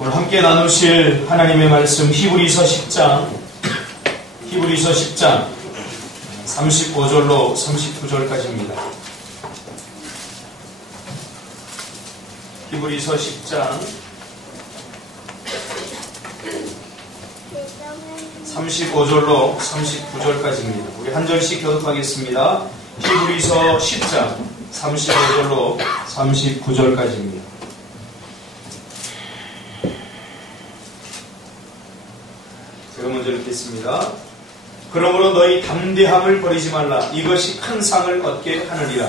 오늘 함께 나누실 하나님의 말씀 히브리서 10장 35절로 39절까지입니다. 히브리서 10장 35절로 39절까지입니다. 우리 한 절씩 교독하겠습니다. 히브리서 10장 35절로 39절까지입니다. 제가 먼저 읽겠습니다. 그러므로 너희 담대함을 버리지 말라. 이것이 큰 상을 얻게 하느니라.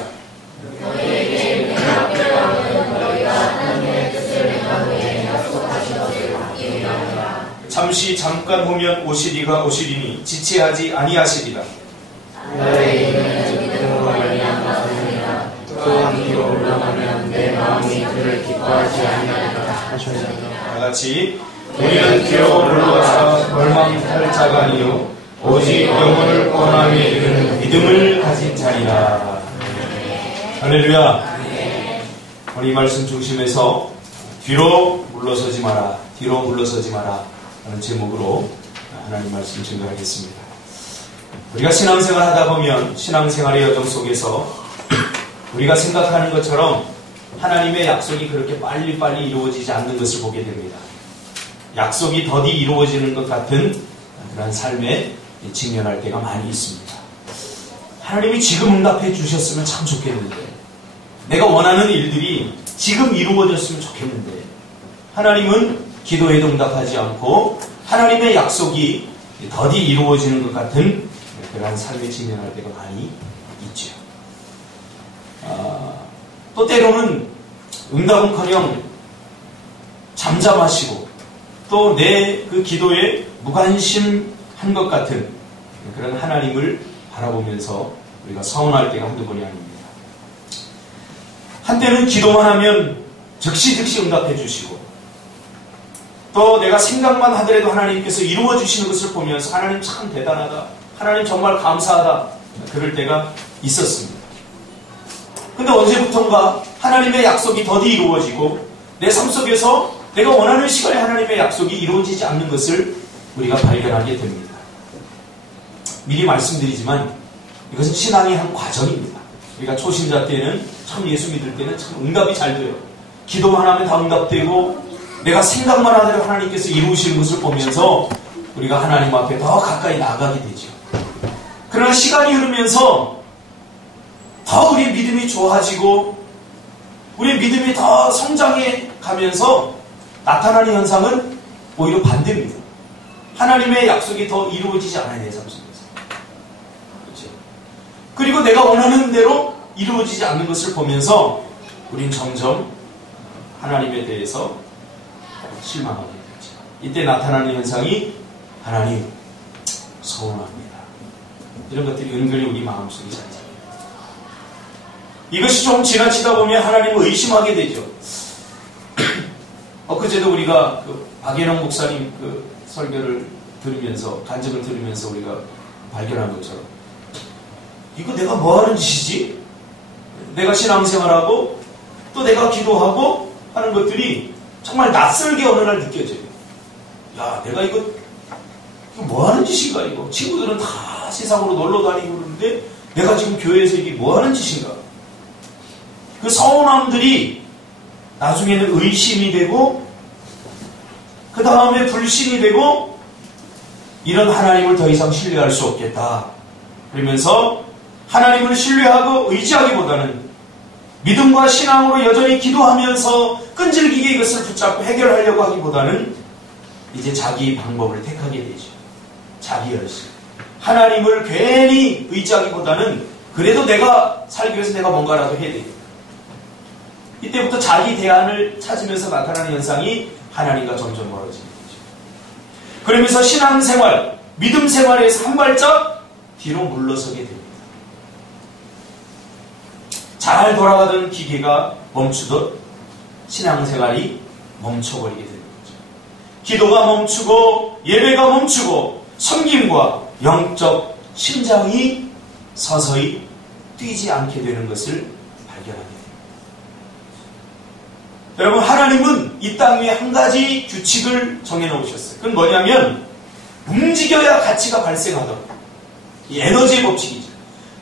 너희에게 연합되라는 너희가 하나님의 뜻을 행하기에 약속하시거니와 이르노라. 잠시 잠깐 보면 오시리가 오시리니 지체하지 아니하시리라. 너의 이는 믿음으로 말미암았으니라. 또한 뒤로 올라가면 내 마음이 그를 기뻐하지 아니하리라. 다 같이 우리는 뒤로 올라가서 멸망할 자가 아니요 오직 영혼을 구원함에 이르는 믿음을 가진 자니라. 할렐루야. 오늘 이 말씀 중심에서 뒤로 물러서지 마라, 뒤로 물러서지 마라 라는 제목으로 하나님 말씀 증거하겠습니다. 우리가 신앙생활 하다 보면 신앙생활의 여정 속에서 우리가 생각하는 것처럼 하나님의 약속이 그렇게 빨리빨리 이루어지지 않는 것을 보게 됩니다. 약속이 더디 이루어지는 것 같은 그런 삶에 직면할 때가 많이 있습니다. 하나님이 지금 응답해 주셨으면 참 좋겠는데, 내가 원하는 일들이 지금 이루어졌으면 좋겠는데, 하나님은 기도에도 응답하지 않고 하나님의 약속이 더디 이루어지는 것 같은 그런 삶에 직면할 때가 많이 있죠. 또 때로는 응답은커녕 잠잠하시고 또 내 그 기도에 무관심한 것 같은 그런 하나님을 바라보면서 우리가 서운할 때가 한두 번이 아닙니다. 한때는 기도만 하면 즉시 응답해 주시고, 또 내가 생각만 하더라도 하나님께서 이루어 주시는 것을 보면서 하나님 참 대단하다, 하나님 정말 감사하다, 그럴 때가 있었습니다. 근데 언제부턴가 하나님의 약속이 더디 이루어지고 내 삶 속에서 내가 원하는 시간에 하나님의 약속이 이루어지지 않는 것을 우리가 발견하게 됩니다. 미리 말씀드리지만 이것은 신앙의 한 과정입니다. 우리가 초신자 때는, 참 예수 믿을 때는 참 응답이 잘 돼요. 기도만 하면 다 응답되고 내가 생각만 하더라도 하나님께서 이루시는 것을 보면서 우리가 하나님 앞에 더 가까이 나아가게 되죠. 그러나 시간이 흐르면서 더 우리의 믿음이 좋아지고 우리의 믿음이 더 성장해 가면서 나타나는 현상은 오히려 반대입니다. 하나님의 약속이 더 이루어지지 않아요, 내 삶 속에서. 그렇죠? 그리고 내가 원하는 대로 이루어지지 않는 것을 보면서 우린 점점 하나님에 대해서 실망하게 되죠. 이때 나타나는 현상이 하나님 서운합니다. 이런 것들이 은근히 우리 마음속에 자리잡니다. 이것이 좀 지나치다 보면 하나님을 의심하게 되죠. 엊그제도 우리가 박예령 목사님 설교를 들으면서, 간증을 들으면서 우리가 발견한 것처럼, 이거 내가 뭐 하는 짓이지? 내가 신앙생활하고 또 내가 기도하고 하는 것들이 정말 낯설게 어느 날 느껴져요. 야, 내가 이거 뭐 하는 짓인가 이거. 친구들은 다 세상으로 놀러 다니고 그러는데 내가 지금 교회에서 이게 뭐 하는 짓인가. 그 서운함들이 나중에는 의심이 되고 그 다음에 불신이 되고, 이런 하나님을 더 이상 신뢰할 수 없겠다 그러면서 하나님을 신뢰하고 의지하기보다는 믿음과 신앙으로 여전히 기도하면서 끈질기게 이것을 붙잡고 해결하려고 하기보다는 이제 자기 방법을 택하게 되죠. 자기 열심. 하나님을 괜히 의지하기보다는 그래도 내가 살기 위해서 내가 뭔가라도 해야 돼요. 이때부터 자기 대안을 찾으면서 나타나는 현상이 하나님과 점점 멀어지는 거죠. 그러면서 신앙생활, 믿음생활에서 한 발짝 뒤로 물러서게 됩니다. 잘 돌아가던 기계가 멈추듯 신앙생활이 멈춰버리게 되는 거죠. 기도가 멈추고 예배가 멈추고 섬김과 영적 심장이 서서히 뛰지 않게 되는 것을 발견하게 됩니다. 여러분, 하나님은 이 땅 위에 한 가지 규칙을 정해놓으셨어요. 그건 뭐냐면 움직여야 가치가 발생하더라고요. 이 에너지의 법칙이죠.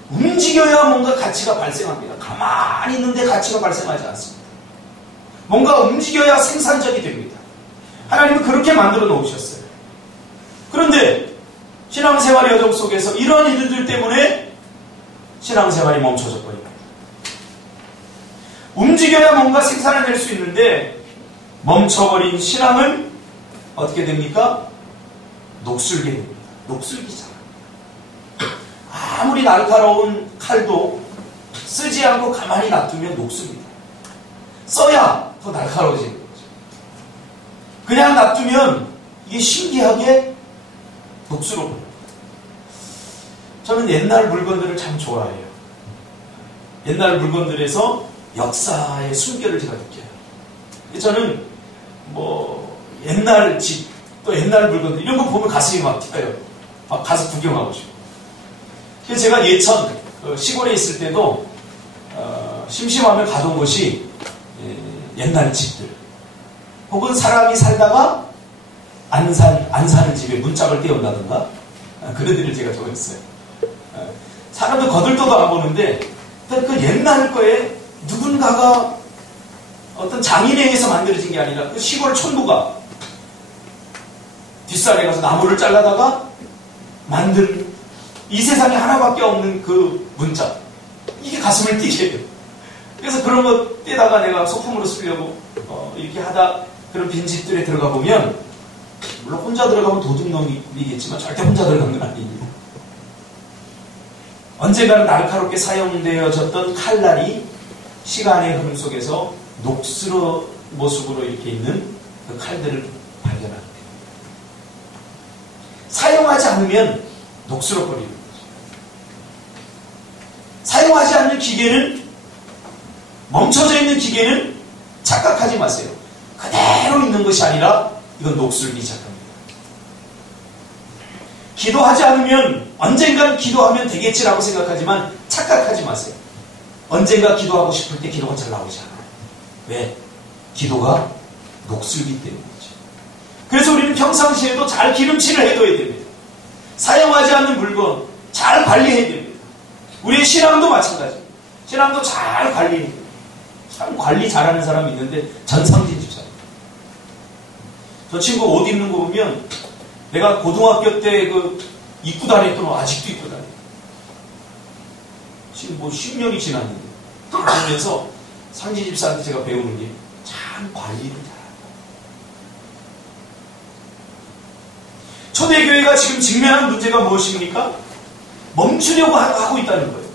움직여야 뭔가 가치가 발생합니다. 가만히 있는데 가치가 발생하지 않습니다. 뭔가 움직여야 생산적이 됩니다. 하나님은 그렇게 만들어 놓으셨어요. 그런데 신앙생활의 여정 속에서 이러한 일들 때문에 신앙생활이 멈춰져 버립니다. 움직여야 뭔가 생산을 낼 수 있는데 멈춰버린 신앙은 어떻게 됩니까? 녹슬게 됩니다. 녹슬기잖아. 아무리 날카로운 칼도 쓰지 않고 가만히 놔두면 녹습니다. 써야 더 날카로워지는 거죠. 그냥 놔두면 이게 신기하게 녹슬어버려요. 저는 옛날 물건들을 참 좋아해요. 옛날 물건들에서 역사의 숨결을 제가 느껴요. 저는 옛날 집, 또 옛날 물건들 이런 거 보면 가슴이 막 뛰어요. 막 가서 구경하고 싶고. 그래서 제가 예천 시골에 있을 때도 심심하면 가던 곳이 옛날 집들, 혹은 사람이 살다가 안 사는 집에 문짝을 떼운다든가 그런 일을 제가 좋아했어요. 사람들 거들떠도 안 보는데 그 옛날 거에 누군가가 어떤 장인에 의해서 만들어진 게 아니라 그 시골 촌부가 뒷산에 가서 나무를 잘라다가 만든 이 세상에 하나밖에 없는 그 문짝, 이게 가슴을 뛰게 해요. 그래서 그런 거 떼다가 내가 소품으로 쓰려고 이렇게 하다 그런 빈집들에 들어가 보면, 물론 혼자 들어가면 도둑놈이겠지만 절대 혼자 들어간 건 아닙니다. 언젠가는 날카롭게 사용되어졌던 칼날이 시간의 흐름 속에서 녹슬어 모습으로 이렇게 있는 그 칼들을 발견하게 됩니다. 사용하지 않으면 녹슬어버리는 거죠. 사용하지 않는 기계는, 멈춰져 있는 기계는 착각하지 마세요. 그대로 있는 것이 아니라 이건 녹슬기 시작합니다. 기도하지 않으면 언젠간 기도하면 되겠지라고 생각하지만 착각하지 마세요. 언젠가 기도하고 싶을 때 기도가 잘 나오지 않아요. 왜? 기도가 녹슬기 때문이죠. 그래서 우리는 평상시에도 잘 기름칠을 해둬야 됩니다. 사용하지 않는 물건 잘 관리해야 됩니다. 우리의 신앙도 마찬가지입니다. 신앙도 잘 관리해야 됩니다. 참 관리 잘하는 사람이 있는데 전상진 집사님. 저 친구 옷 입는 거 보면 내가 고등학교 때 입고 다녔던 옷 아직도 입고 다녀요. 지금 10년이 지났는데. 그러면서 상진 집사한테 제가 배우는 게 참 관리를 잘한다. 초대교회가 지금 직면한 문제가 무엇입니까? 멈추려고 하고 있다는 거예요.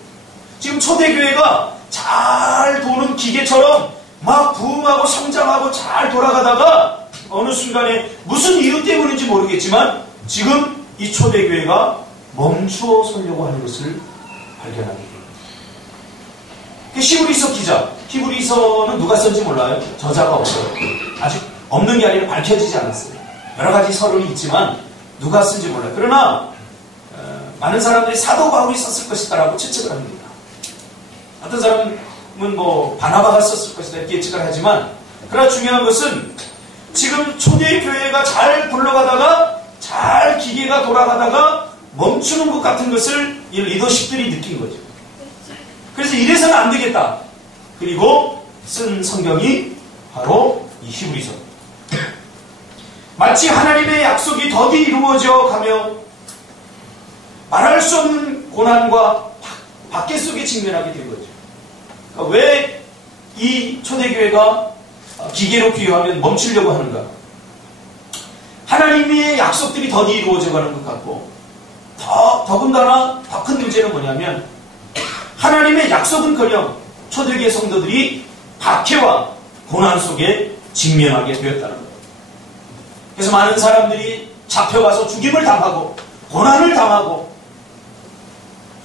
지금 초대교회가 잘 도는 기계처럼 막 부흥하고 성장하고 잘 돌아가다가 어느 순간에 무슨 이유 때문인지 모르겠지만 지금 이 초대교회가 멈추어 서려고 하는 것을 발견하게 됩니다. 히브리서 기자, 히브리서는 누가 썼는지 몰라요. 저자가 없어요. 아직 없는 게 아니라 밝혀지지 않았어요. 여러 가지 서론이 있지만 누가 쓴지 몰라요. 그러나 많은 사람들이 사도 바울이 썼을 것이다라고 추측을 합니다. 어떤 사람은 바나바가 썼을 것이다 이렇게 예측을 하지만, 그러나 중요한 것은 지금 초대교회가 잘 굴러가다가 잘 기계가 돌아가다가 멈추는 것 같은 것을 이 리더십들이 느낀 거죠. 그래서 이래서는 안 되겠다. 그리고 쓴 성경이 바로 이 히브리서입니다. 마치 하나님의 약속이 더디 이루어져 가며 말할 수 없는 고난과 박해 속에 직면하게 된 거죠. 그러니까 왜 이 초대교회가 기계로 비유하면 멈추려고 하는가? 하나님의 약속들이 더디 이루어져 가는 것 같고, 더군다나 더 큰 문제는 뭐냐면 하나님의 약속은커녕 초대교회 성도들이 박해와 고난 속에 직면하게 되었다는 거예요. 그래서 많은 사람들이 잡혀가서 죽임을 당하고 고난을 당하고,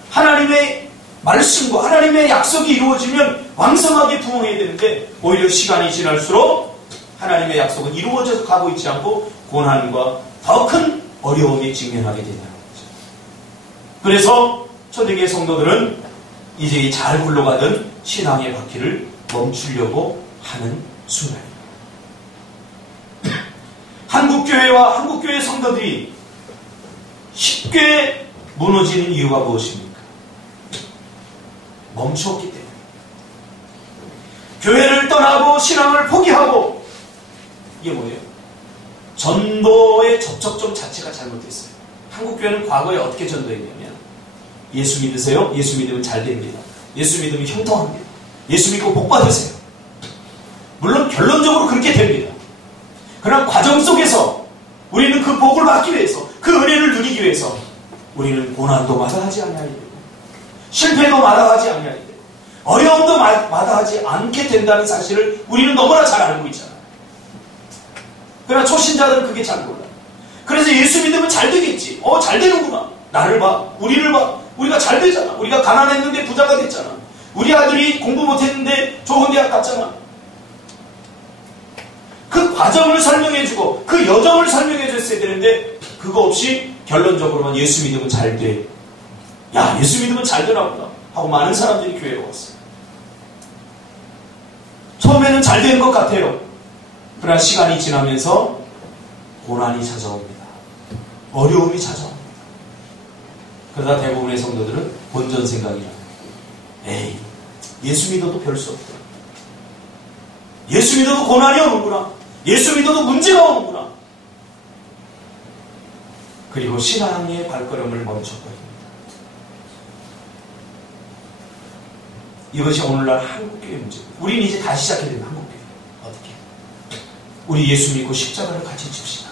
하나님의 말씀과 하나님의 약속이 이루어지면 왕성하게 부흥해야 되는데 오히려 시간이 지날수록 하나님의 약속은 이루어져서 가고 있지 않고 고난과 더 큰 어려움에 직면하게 된다는 거죠. 그래서 초대교회 성도들은 이제 잘 굴러가던 신앙의 바퀴를 멈추려고 하는 순간입니다. 한국교회와 한국교회 성도들이 쉽게 무너지는 이유가 무엇입니까? 멈추었기 때문에. 교회를 떠나고 신앙을 포기하고, 이게 뭐예요? 전도의 접촉점 자체가 잘못됐어요. 한국교회는 과거에 어떻게 전도했냐면, 예수 믿으세요? 예수 믿으면 잘 됩니다. 예수 믿으면 형통합니다. 예수 믿고 복 받으세요. 물론 결론적으로 그렇게 됩니다. 그러나 과정 속에서 우리는 그 복을 받기 위해서, 그 은혜를 누리기 위해서 우리는 고난도 마다하지 아니하리 되고, 실패도 마다하지 아니하리 되고, 어려움도 마다하지 않게 된다는 사실을 우리는 너무나 잘 알고 있잖아요. 그러나 초신자들은 그게 잘 몰라요. 그래서 예수 믿으면 잘 되겠지. 잘 되는구나. 나를 봐. 우리를 봐. 우리가 잘 되잖아. 우리가 가난했는데 부자가 됐잖아. 우리 아들이 공부 못했는데 좋은 대학 갔잖아. 그 과정을 설명해주고 그 여정을 설명해줬어야 되는데 그거 없이 결론적으로만 예수 믿으면 잘 돼. 야, 예수 믿으면 잘 되나 보다 하고 많은 사람들이 교회로 왔어요. 처음에는 잘 되는 것 같아요. 그러나 시간이 지나면서 고난이 찾아옵니다. 어려움이 찾아옵니다. 그러다 대부분의 성도들은 본전 생각이라. 에이, 예수 믿어도 별 수 없다. 예수 믿어도 고난이 오는구나. 예수 믿어도 문제가 오는구나. 그리고 신앙의 발걸음을 멈춰버립니다. 이것이 오늘날 한국교회 문제입니다. 우리는 이제 다시 시작해야 됩니다. 한국교회. 어떻게? 우리 예수 믿고 십자가를 같이 칩시다.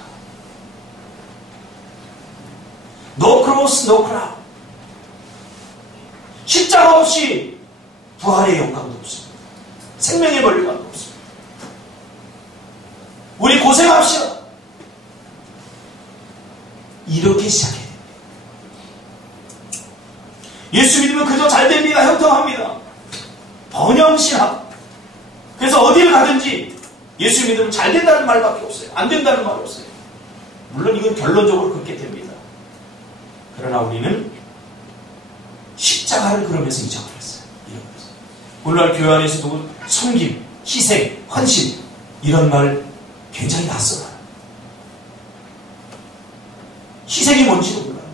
No cross, no crown. 십자가 없이 부활의 영광도 없습니다. 생명의 권리감도 없습니다. 우리 고생합시다. 이렇게 시작해야 됩니다. 예수 믿으면 그저 잘 됩니다. 형통합니다. 번영신학. 그래서 어디를 가든지 예수 믿으면 잘 된다는 말밖에 없어요. 안 된다는 말 없어요. 물론 이건 결론적으로 그렇게 됩니다. 그러나 우리는 십자가를 그러면서 잊어버렸어요. 오늘날 교회 안에서도 섬김, 희생, 헌신 이런 말 굉장히 낯설어요. 희생이 뭔지도 몰라요.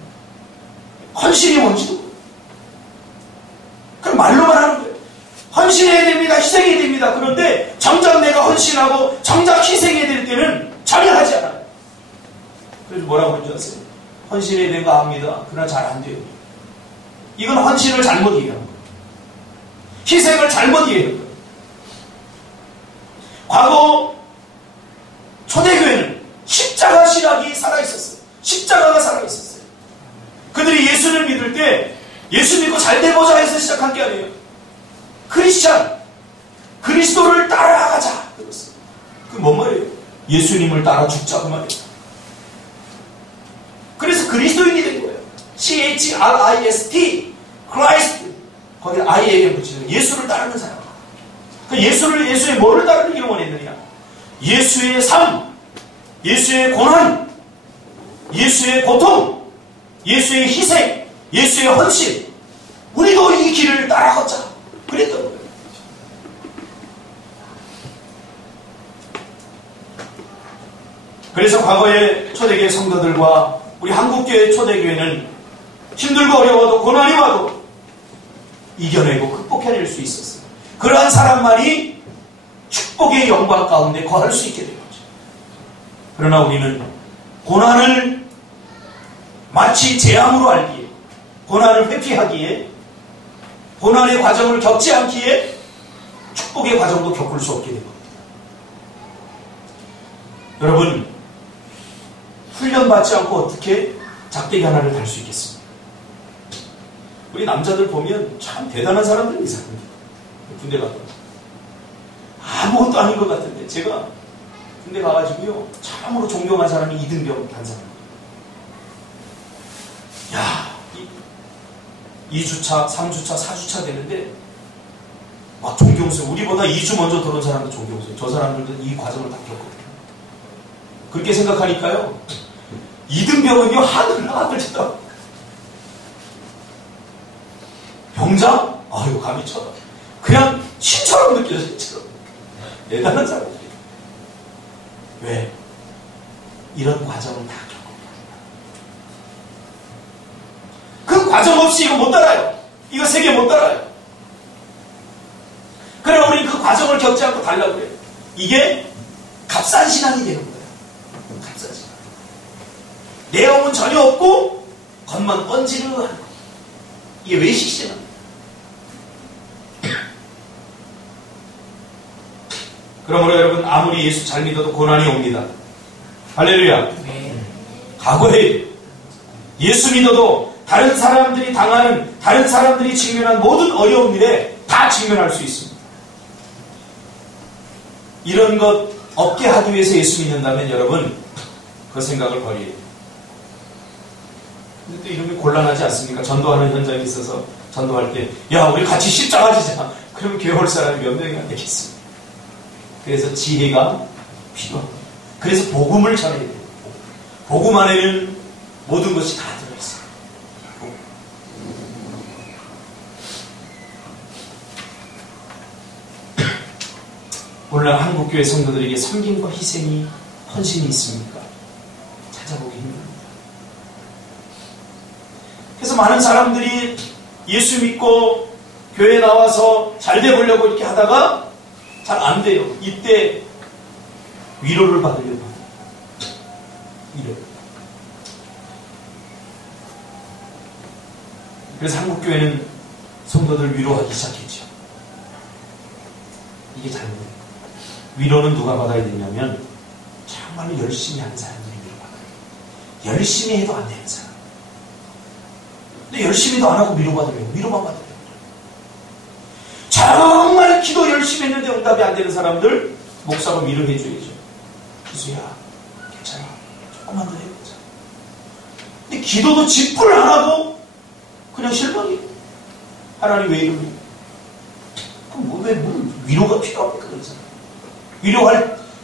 헌신이 뭔지도 몰라요. 그럼 말로만 하는 거예요. 헌신해야 됩니다. 희생해야 됩니다. 그런데 정작 내가 헌신하고 정작 희생해야 될 때는 전혀 하지 않아요. 그래서 뭐라고 그러는 줄 아세요? 헌신해야 되는 거 압니다. 그러나 잘 안 돼요. 이건 헌신을 잘못 이해하는 거예요. 희생을 잘못 이해하는 거예요. 과거 초대교회는 십자가 신학이 살아있었어요. 십자가가 살아있었어요. 그들이 예수를 믿을 때 예수 믿고 잘 되고자 해서 시작한 게 아니에요. 크리스찬, 그리스도를 따라가자. 그랬어요. 그게 뭔 말이에요? 예수님을 따라 죽자 그 말이에요. 그래서 그리스도인이 된 거예요. CHRIST, Christ. 거기에 I에게 붙이는 예수를 따르는 사람. 그 예수의 뭐를 따르기를 원했느냐? 예수의 삶, 예수의 고난, 예수의 고통, 예수의 희생, 예수의 헌신. 우리도 이 길을 따라가자. 그랬던 거예요. 그래서 과거의 초대교회 성도들과 우리 한국교회 초대교회는 힘들고 어려워도 고난이 와도 이겨내고 극복해낼 수 있었어요. 그러한 사람만이 축복의 영광 가운데 거할 수 있게 된 거죠. 그러나 우리는 고난을 마치 재앙으로 알기에, 고난을 회피하기에, 고난의 과정을 겪지 않기에 축복의 과정도 겪을 수 없게 된 겁니다. 여러분, 훈련받지 않고 어떻게 작대기 하나를 달 수 있겠습니까? 우리 남자들 보면 참 대단한 사람들이 있어요. 군대 갔다 아무것도 아닌 것 같은데 제가 군대 가가지고요 참으로 존경한 사람이 이등병 단사입니다. 야, 2주차, 3주차, 4주차 되는데 막 존경스러워. 우리보다 2주 먼저 들어온 사람도 존경스러워. 저 사람들도 이 과정을 다 겪거든요. 그렇게 생각하니까요 이등병은요 하늘 쳐다. 병장? 아유 감히 쳐다. 그냥 신처럼 느껴져요. 신처럼. 대단한 사람들이에요. 왜? 이런 과정을 다 겪었거든요. 그 과정 없이 이거 못 따라요. 이거 세계 못 따라요. 그래 우리는 그 과정을 겪지 않고 달라고 그래요. 이게 값싼 신앙이 되는 거예요. 값싼 신앙. 내용은 전혀 없고 겉만 번지르르 하는 거예요. 이게 외식 신앙. 그러므로 여러분 아무리 예수 잘 믿어도 고난이 옵니다. 할렐루야. 과거에 예수 믿어도 다른 사람들이 당하는, 다른 사람들이 직면한 모든 어려운 일에 다 직면할 수 있습니다. 이런 것 없게 하기 위해서 예수 믿는다면 여러분 그 생각을 버려야 돼요. 근데 또 이름이 곤란하지 않습니까? 전도하는 현장에 있어서 전도할 때 야 우리 같이 십자가 지자. 그러면 교회 올 사람이 몇 명이 안 되겠습니까? 그래서 지혜가 필요합니다. 그래서 복음을 전해야 돼요. 복음 안에는 모든 것이 다 들어있어요. 오늘날 한국교회 성도들에게 섬김과 희생이, 헌신이 있습니까? 찾아보기 힘듭니다. 그래서 많은 사람들이 예수 믿고 교회에 나와서 잘 되보려고 이렇게 하다가 잘 안 돼요. 이때 위로를 받으려고 합니다. 위로. 그래서 한국교회는 성도들 위로하기 시작했죠. 이게 잘못돼요. 위로는 누가 받아야 되냐면 정말로 열심히 하는 사람들이 위로받아요. 열심히 해도 안 되는 사람. 근데 열심히도 안 하고 위로받으려고. 위로만 받으려고. 정말 기도 열심히 했는데 응답이 안 되는 사람들 목사가 위로해 줘야죠. 기수야 괜찮아. 조금만 더 해보자. 근데 기도도 집불 안 하고 그냥 실망이에요. 하나님 왜 이러니? 그럼 왜 위로가 필요합니까? 그런 사람.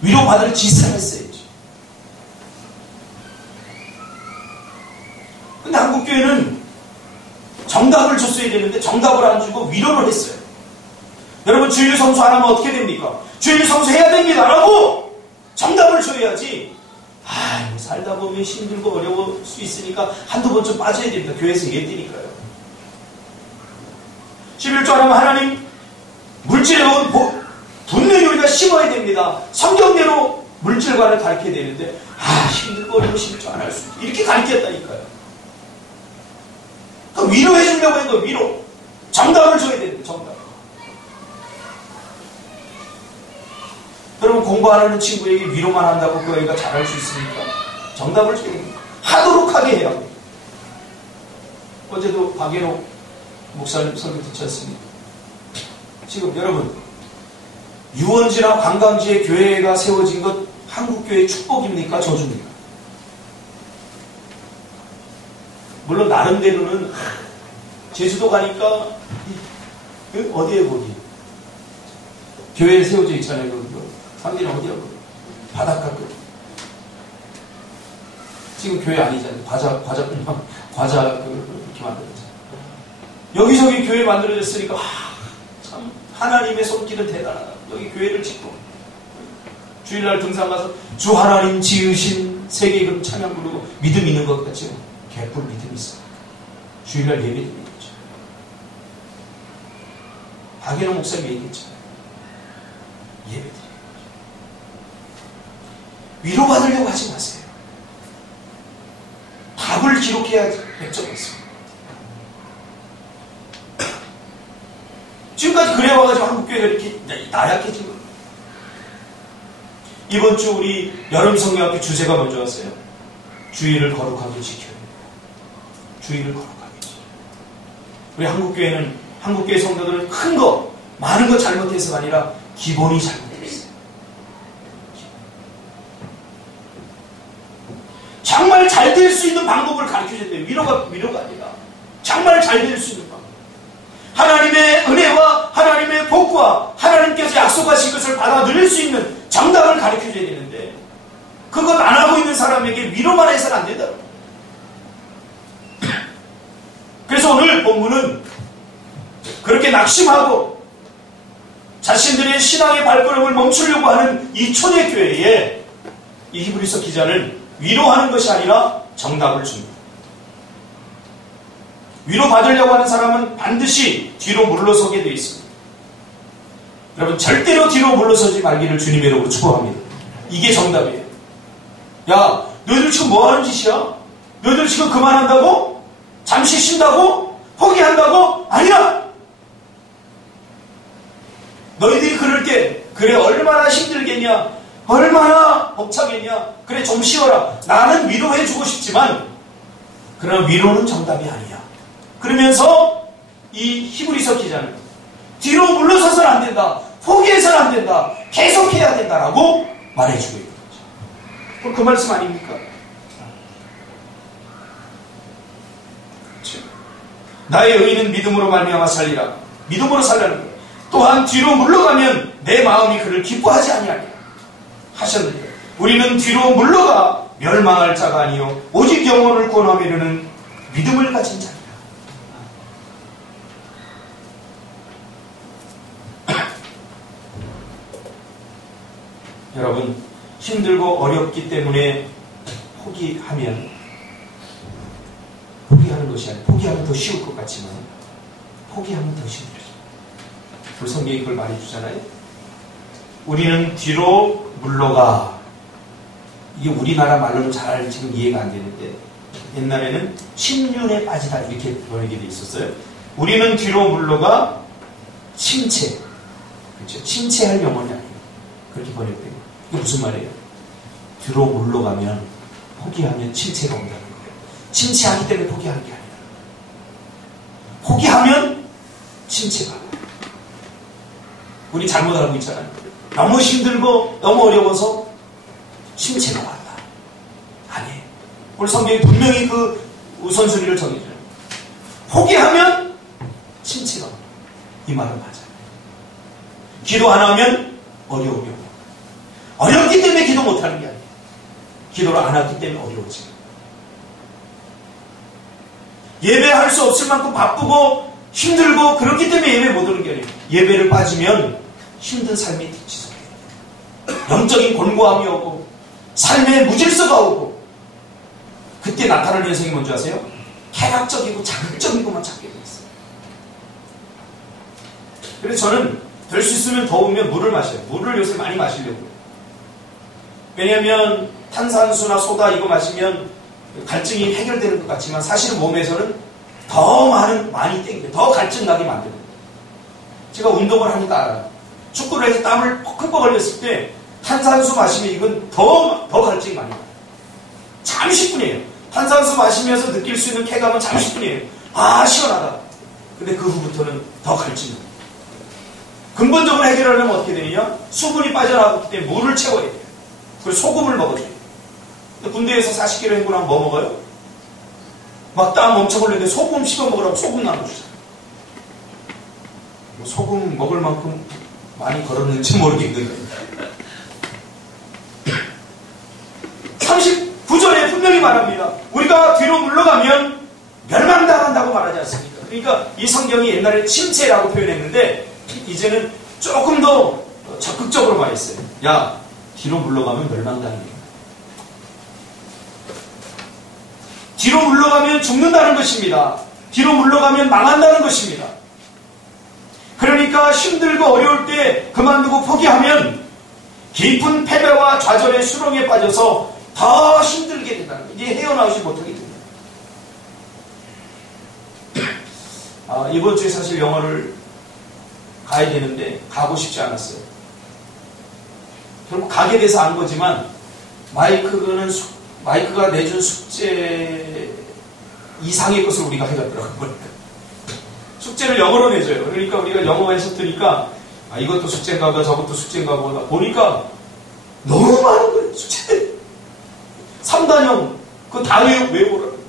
위로받을 짓을 했어야지. 근데 한국교회는 정답을 줬어야 되는데 정답을 안 주고 위로를 했어요. 여러분 주일 성수 안 하면 어떻게 됩니까? 주일 성수 해야 됩니다 라고 정답을 줘야지. 살다 보면 힘들고 어려울 수 있으니까 한두 번쯤 빠져야 됩니다. 교회에서 예되니까요. 11조 하나면 하나님 물질에 넣은 분명히 우리가 심어야 됩니다. 성경대로 물질관을 가르쳐야 되는데 힘들고 어려워 11조 안 할 수 있다. 이렇게 가르쳤다니까요. 그럼 위로해 주려고 한 거예요. 위로. 정답을 줘야 됩니다. 정답. 여러분 공부 안 하는 친구에게 위로만 한다고 그 애가 잘할 수 있습니까? 정답을 줘야 됩니다. 하도록 하게 해야 합니다. 어제도 박예록 목사님 설교 듣지 않습니까? 지금 여러분 유원지나 관광지에 교회가 세워진 것 한국교회의 축복입니까? 저주입니까? 물론 나름대로는 제주도 가니까 어디에 거기 교회에 세워져 있잖아요. 상기는 어디라고? 바닷가 끝. 지금 교회 아니잖아요. 과자 이렇게 만들었잖아요. 여기저기 교회 만들어졌으니까 참 하나님의 손길은 대단하다. 여기 교회를 짓고 주일날 등산 가서 주 하나님 지으신 세계금 찬양 부르고 믿음 있는 것 같죠? 개뿔 믿음이 있어요. 주일날 예배 드리는 거죠. 박예록 목사님 얘기했잖아요. 예배 드리는 거죠. 위로받으려고 하지 마세요. 답을 기록해야 백점이 있습니다. 지금까지 그래 와가지고 한국교회가 이렇게 나약해진 거예요. 이번 주 우리 여름 성경학교 주제가 먼저 왔어요. 주의를 거룩하게 지켜야 됩니다. 주의를 거룩하게 지켜야 됩니다. 우리 한국교회는, 한국교회 성도들은 큰 거, 많은 거 잘못해서가 아니라 기본이 잘못됐어요. 정말 잘 될 수 있는 방법을 가르쳐줬대요. 위로가 아니라 정말 잘 될 수 있는 방법. 하나님의 은혜와 하나님의 복과 하나님께서 약속하신 것을 받아 누릴 수 있는 정답을 가르쳐줘야 되는데 그것 안 하고 있는 사람에게 위로만 해서는 안 된다. 그래서 오늘 본문은 그렇게 낙심하고 자신들의 신앙의 발걸음을 멈추려고 하는 이 초대교회에 이 히브리서 기자는 위로하는 것이 아니라 정답을 줍니다. 위로받으려고 하는 사람은 반드시 뒤로 물러서게 되어 있습니다. 여러분, 절대로 뒤로 물러서지 말기를 주님의 이름으로 축복합니다. 이게 정답이에요. 야, 너희들 지금 뭐 하는 짓이야? 너희들 지금 그만한다고? 잠시 쉰다고? 포기한다고? 아니야! 너희들이 그럴 때, 그래, 얼마나 힘들겠냐? 얼마나 벅차겠냐? 그래, 좀 쉬어라. 나는 위로해주고 싶지만, 그러나 위로는 정답이 아니야. 그러면서 이 히브리서 기자는 뒤로 물러서서는 안 된다. 포기해서는 안 된다. 계속해야 된다라고 말해주고 있는 거죠. 그 말씀 아닙니까? 그렇죠. 나의 의인은 믿음으로 말미암아 살리라. 믿음으로 살라는 거예요. 또한 뒤로 물러가면 내 마음이 그를 기뻐하지 아니하리라 하셨는데, 우리는 뒤로 물러가 멸망할 자가 아니요 오직 영혼을 구원하며 이르는 믿음을 가진 자니라. 여러분, 힘들고 어렵기 때문에 포기하는 것이 아니라, 포기하면 더 쉬울 것 같지만 포기하면 더 힘들어요. 우리 성경이 그걸 말해주잖아요. 우리는 뒤로 물러가. 이게 우리나라 말로는 잘 지금 이해가 안 되는데, 옛날에는 침륜에 빠지다 이렇게 번역이 돼 있었어요. 우리는 뒤로 물러가 침체. 그렇죠? 침체할 영혼이 아니에요. 그렇게 번역돼요. 이게 무슨 말이에요? 뒤로 물러가면, 포기하면 침체가 온다는 거예요. 침체하기 때문에 포기하는 게 아니라, 포기하면 침체가 와요. 우리 잘못 알고 있잖아요. 너무 힘들고 너무 어려워서 침체가 왔다. 아니에요. 오늘 성경이 분명히 그 우선순위를 정해줘요. 포기하면 침체가 온다. 이 말은 맞아요. 기도 안 하면 어려움이 오고, 어렵기 때문에 기도 못하는 게 아니에요. 기도를 안 하기 때문에 어려워지고, 예배할 수 없을 만큼 바쁘고 힘들고 그렇기 때문에 예배 못 오는 게 아니에요. 예배를 빠지면 힘든 삶이 지속돼요. 영적인 곤고함이 오고 삶의 무질서가 오고, 그때 나타나는 현상이 뭔지 아세요? 쾌락적이고 자극적이고만 찾게 돼 있어요. 그래서 저는 될 수 있으면 더우면 물을 마셔요. 물을 요새 많이 마시려고요. 왜냐하면 탄산수나 소다 이거 마시면 갈증이 해결되는 것 같지만 사실은 몸에서는 더 많이 땡겨요. 더 갈증 나게 만듭니다. 제가 운동을 하니까 알아요. 축구를 해서 땀을 퍽퍽 흘렸을 때 탄산수 마시면 이건 더 갈증이 많이 나요. 잠시뿐이에요. 탄산수 마시면서 느낄 수 있는 쾌감은 잠시뿐이에요. 아, 시원하다. 근데 그 후부터는 더 갈증이 나요. 근본적으로 해결하려면 어떻게 되느냐? 수분이 빠져나가기 때문에 물을 채워야 돼요. 그리고 소금을 먹어줘요. 군대에서 40km 해고 나면 뭐 먹어요? 막 땀 엄청 흘리는데 소금 씹어 먹으라고 소금 나눠주잖아요. 소금 먹을 만큼 많이 걸었는지 모르겠는데 39절에 분명히 말합니다. 우리가 뒤로 물러가면 멸망당한다고 말하지 않습니까? 그러니까 이 성경이 옛날에 침체라고 표현했는데 이제는 조금 더 적극적으로 말했어요. 야, 뒤로 물러가면 멸망당해. 뒤로 물러가면 죽는다는 것입니다. 뒤로 물러가면 망한다는 것입니다. 그러니까 힘들고 어려울 때 그만두고 포기하면 깊은 패배와 좌절의 수렁에 빠져서 더 힘들게 된다는 거예요. 이제 헤어나오지 못하게 됩니다. 이번 주에 사실 영어를 가야 되는데 가고 싶지 않았어요. 결국 가게 돼서 안 거지만 마이크가 내준 숙제 이상의 것을 우리가 해갔더라고요. 숙제를 영어로 내줘요. 그러니까 우리가 영어 해석드니까 이것도 숙제인가 보다 저것도 숙제인가 보다 보니까 너무 많은 거예요. 숙제 3단형 그거 다 외우라고.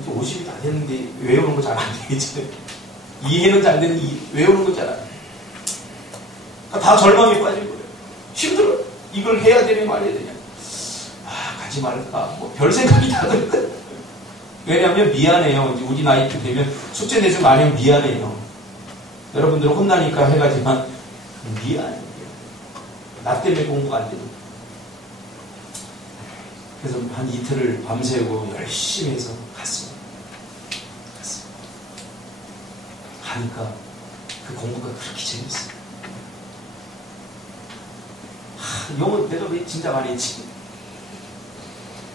이제 50이 다 됐는데 외우는 거 잘 안 되겠지. 이해는 잘 되는데 외우는 거 잘 안 돼. 다 절망에 빠진 거예요. 힘들어요. 이걸 해야 되냐 말해야 되냐. 가지 말까. 뭐 별 생각이 다 들어요. 왜냐하면 미안해요. 이제 우리 나이 때 되면 숙제 내주면 안 하면 미안해요. 여러분들 혼나니까 해가지만 미안해요. 나 때문에 공부가 안 되는. 그래서 한 이틀을 밤새고 열심히 해서 갔습니다. 가니까 그 공부가 그렇게 재밌어요. 영어 내가 왜 진짜 많이 했지?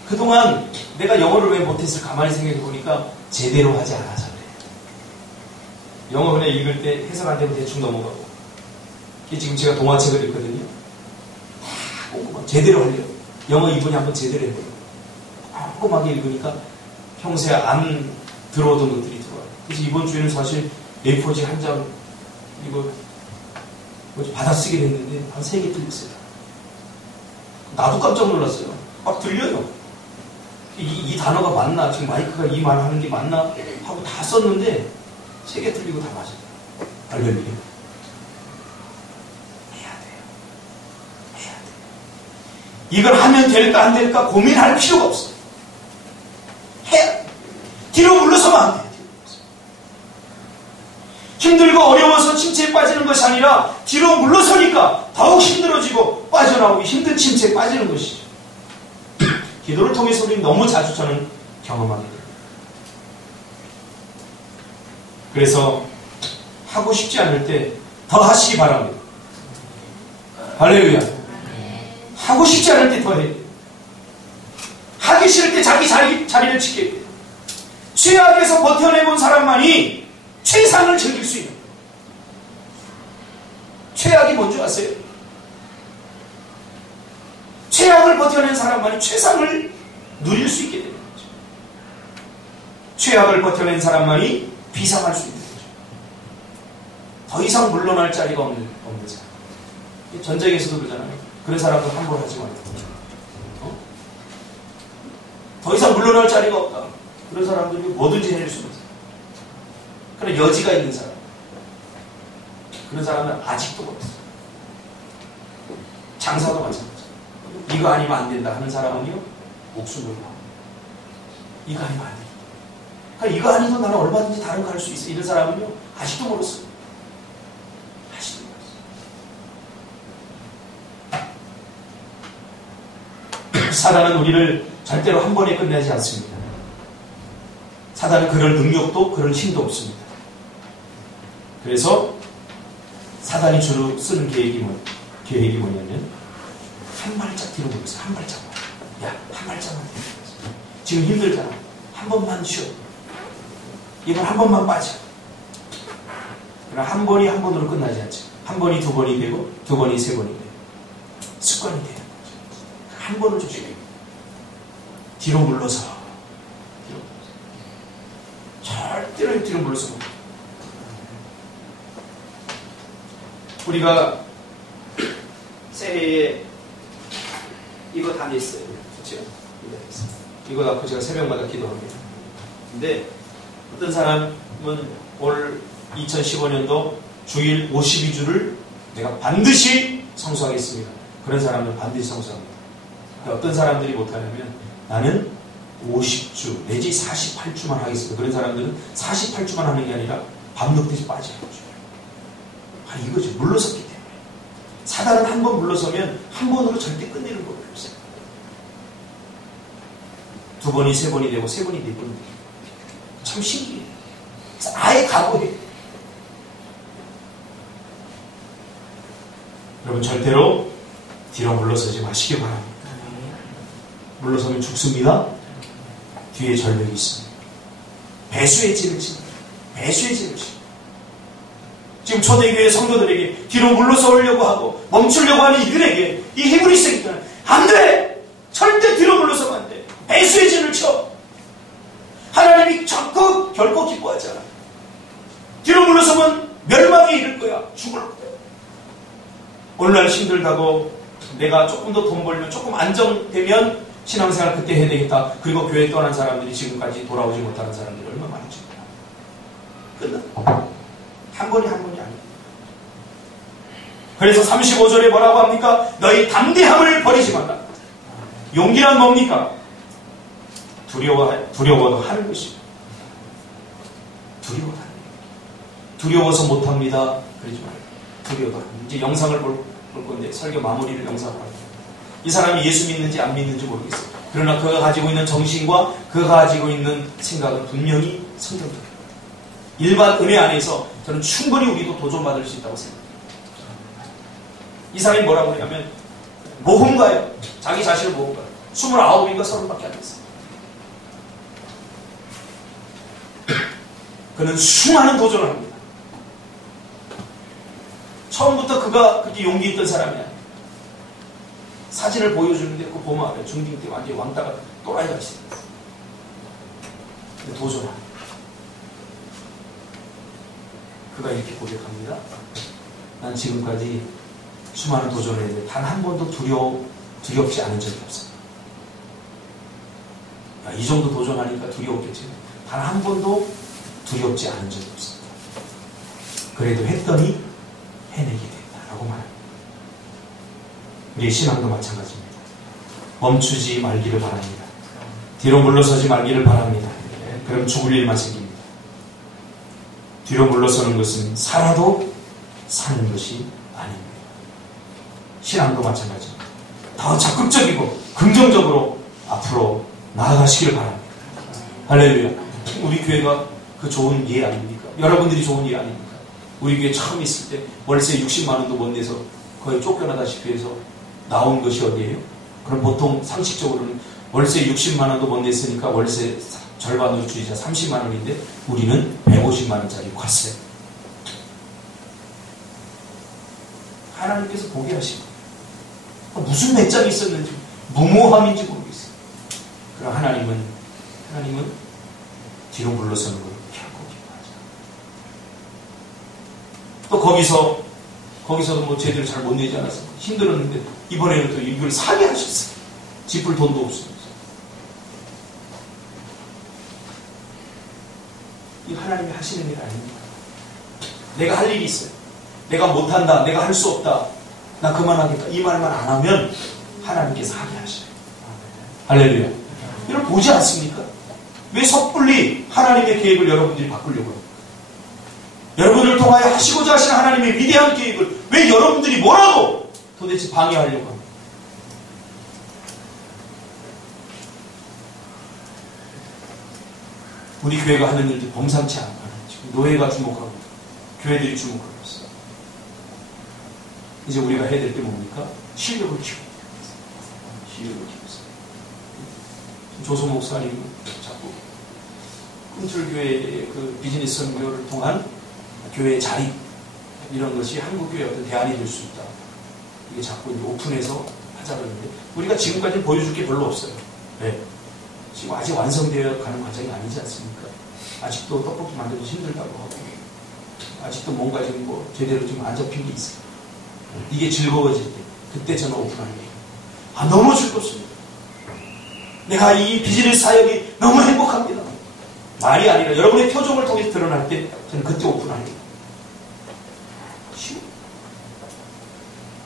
그동안 내가 영어를 왜 못했을 가만히 생각해 보니까 제대로 하지 않아서 그래. 영어 그냥 읽을 때 해석 안 되면 대충 넘어가고. 지금 제가 동화책을 읽거든요. 꼼꼼하게 제대로 하려고. 영어 이분이 한번 제대로 해보려고. 꼼꼼하게 읽으니까 평소에 안 들어오던 것들이 들어와요. 그래서 이번 주에는 사실 A4지 한 장 이거 받아쓰게 됐는데 한 3개 틀렸어요. 나도 깜짝 놀랐어요. 막 들려요. 이 단어가 맞나? 지금 마이크가 이 말 하는 게 맞나? 하고 다 썼는데 3개 틀리고 다 맞아요. 할렐루야. 해야 돼요. 이걸 하면 될까 안 될까 고민할 필요가 없어요. 해야 돼요. 뒤로 물러서면 안 돼요. 힘들고 어려워서 침체에 빠지는 것이 아니라 뒤로 물러서니까 더욱 힘들어지고 빠져나오기 힘든 침체에 빠지는 것이죠. 기도를 통해서 우리는 너무 자주 저는 경험하게 됩니다. 그래서 하고 싶지 않을 때 더 하시기 바랍니다. 할렐루야. 하고 싶지 않을 때 더 해야 돼요. 하기 싫을 때 자기 자리를 지켜야 돼요. 최악에서 버텨내본 사람만이 최상을 즐길 수 있는 거예요. 최악이 뭔지 아세요? 최악을 버텨낸 사람만이 최상을 누릴 수 있게 되는 거죠. 최악을 버텨낸 사람만이 비상할 수 있는 거죠. 더 이상 물러날 자리가 없는 사람. 전쟁에서도 그러잖아요. 그런 사람도 함부로 하지 말고. 더 이상 물러날 자리가 없다. 그런 사람들이 뭐든지 해낼 수 있는 사람. 그런 여지가 있는 사람. 그런 사람은 아직도 없어요. 장사도 마찬가지예요. 이거 아니면 안 된다 하는 사람은요, 목숨을 놔. 이거 아니면 안 된다. 그러니까 이거 아니도 나는 얼마든지 다른 거 할 수 있어. 이런 사람은요, 아직도 모르겠어요. 아직도 모르겠어요. 사단은 우리를 절대로 한 번에 끝내지 않습니다. 사단은 그럴 능력도 그럴 힘도 없습니다. 그래서 사단이 주로 쓰는 계획이 뭐냐면 한 발짝 뒤로 물러서 한 발짝만. 야, 한 발짝만. 지금 힘들잖아. 한 번만 쉬어. 이번 한 번만 빠져. 그러나 한 번이 한 번으로 끝나지 않죠. 한 번이 두 번이 되고 두 번이 세 번이 되고 습관이 되는 거죠. 한 번을 조심해요. 뒤로 물러서. 절대로 뒤로 물러서 못. 우리가 새해에 이거 다 냈어요. 그렇죠? 이거 낳고 제가 새벽마다 기도합니다. 근데 어떤 사람은 올 2015년도 주일 52주를 내가 반드시 성수하겠습니다. 그런 사람은 반드시 성수합니다. 어떤 사람들이 못하냐면 나는 50주 내지 48주만 하겠습니다. 그런 사람들은 48주만 하는 게 아니라 밤늦듯이 빠져요. 아니 이거지. 물러섰기 때문에. 사단은 한 번 물러서면 한 번으로 절대 끝내는 법이 없어요. 두 번이 세 번이 되고 세 번이 네 번이 되고 참 신기해요. 아예 각오해요. 여러분 절대로 뒤로 물러서지 마시기 바랍니다. 물러서면 죽습니다. 뒤에 절벽이 있습니다. 배수의 진을 칩니다. 배수의 진을 칩니다. 지금 초대교회 성도들에게 뒤로 물러서려고 하고 멈추려고 하는 이들에게 이 히브리서기는 안 돼! 절대 뒤로 물러서면 안 돼. 배수의 진을 쳐. 하나님이 결코 기뻐하지 않아. 뒤로 물러서면 멸망에 이를 거야. 죽을 거야. 오늘날 힘들다고 내가 조금 더 돈 벌면 조금 안정되면 신앙생활 그때 해야 되겠다. 그리고 교회 떠난 사람들이 지금까지 돌아오지 못하는 사람들이 얼마나 많은지 끝나. 한 번이 아니에요. 그래서 35절에 뭐라고 합니까? 너희 담대함을 버리지 말라. 용기란 뭡니까? 두려워도 하는 것입니다. 두려워서 못합니다. 그러지 말아요. 두려워도 이제 영상을 볼 건데 설교 마무리를 영상으로 할게요. 이 사람이 예수 믿는지 안 믿는지 모르겠어요. 그러나 그가 가지고 있는 정신과 그가 가지고 있는 생각은 분명히 성경적이에요. 일반 은혜 안에서 저는 충분히 우리도 도전받을 수 있다고 생각해요. 이 사람이 뭐라고 하냐면 모험가예요. 자기 자신을 모험가예요. 29인가 30밖에 안 됐어요. 그는 수많은 도전을 합니다. 처음부터 그가 그렇게 용기 있던 사람이야. 사진을 보여주는데 그거 보면 알아요. 중딩 때 완전히 왕따가 또라이가 있어요. 도전합니다. 그가 이렇게 고백합니다. 난 지금까지 수많은 도전을 했는데 단 한 번도 두렵지 않은 적이 없습니다. 이 정도 도전하니까 두려웠겠지만 단 한 번도 두렵지 않은 적이 없습니다. 그래도 했더니 해내게 된다라고 말합니다. 우리의 신앙도 마찬가지입니다. 멈추지 말기를 바랍니다. 뒤로 물러서지 말기를 바랍니다. 그럼 죽을 일만 생깁니다. 뒤로 물러서는 것은 살아도 사는 것이 아닙니다. 신앙도 마찬가지입니다. 더 적극적이고 긍정적으로 앞으로 나아가시기를 바랍니다. 할렐루야. 우리 교회가 그 좋은 예 아닙니까? 여러분들이 좋은 예 아닙니까? 우리 교회 처음 있을 때 월세 60만 원도 못 내서 거의 쫓겨나다시피 해서 나온 것이 어디예요? 그럼 보통 상식적으로는 월세 60만 원도 못 냈으니까 월세 절반으로 줄이자 30만 원인데 우리는 150만 원짜리 과세. 하나님께서 보게 하시고 무슨 배짱이 있었는지 무모함인지 모르겠어요. 그럼 하나님은 뒤로 물러서는 걸 결코 기뻐하지 않아요. 또 거기서도 뭐 제대로 잘 못 내지 않았어요. 힘들었는데 이번에는 또 이걸 사게 하셨어요. 짚을 돈도 없으면서. 이 하나님이 하시는 일 아닙니까? 내가 할 일이 있어요. 내가 못한다. 내가 할 수 없다. 나 그만하겠다. 이 말만 안 하면 하나님께서 하게 하셔요. 할렐루야. 여러분 보지 않습니까? 왜 섣불리 하나님의 계획을 여러분들이 바꾸려고 해요? 여러분을 통하여 하시고자 하시는 하나님의 위대한 계획을 왜 여러분들이 뭐라도 도대체 방해하려고 합니까? 우리 교회가 하는 일도 범상치 않아요. 지금 노예가 주목하고 교회들이 주목하고 있어요. 이제 우리가 해야 될 게 뭡니까? 실력을 키우고 실력을 키우세요. 조소 목사님 자꾸 꿈틀교회의 그 비즈니스 선교를 통한 교회 자립 이런 것이 한국교회의 어떤 대안이 될 수 있다. 이게 자꾸 이제 오픈해서 하자고 했는데 우리가 지금까지 보여줄 게 별로 없어요. 네. 지금 아직 완성되어 가는 과정이 아니지 않습니까? 아직도 떡볶이 만들기 힘들다고 하고 아직도 뭔가 지금 뭐 제대로 좀 안 잡힌 게 있어요. 이게 즐거워질 때 그때 저는 오픈하는 거예요. 너무 즐겁습니다. 내가 이 비즈니스 사역이 너무 행복합니다. 말이 아니라 여러분의 표정을 통해서 드러날 때 저는 그때 오픈하는 거예요.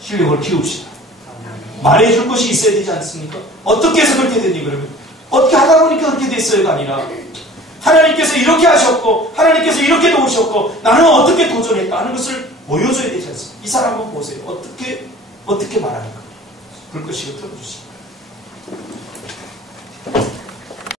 실력을 키웁시다. 말해줄 것이 있어야 되지 않습니까? 어떻게 해서 그렇게 되니 그러면 어떻게 하다 보니까 그렇게 됐어요가 아니라 하나님께서 이렇게 하셨고 하나님께서 이렇게 도우셨고 나는 어떻게 도전했다 하는 것을 보여줘야 되지 않습니까? 이 사람 한번 보세요. 어떻게 말하는가. 불 끄시고 틀어주시기 바랍니다.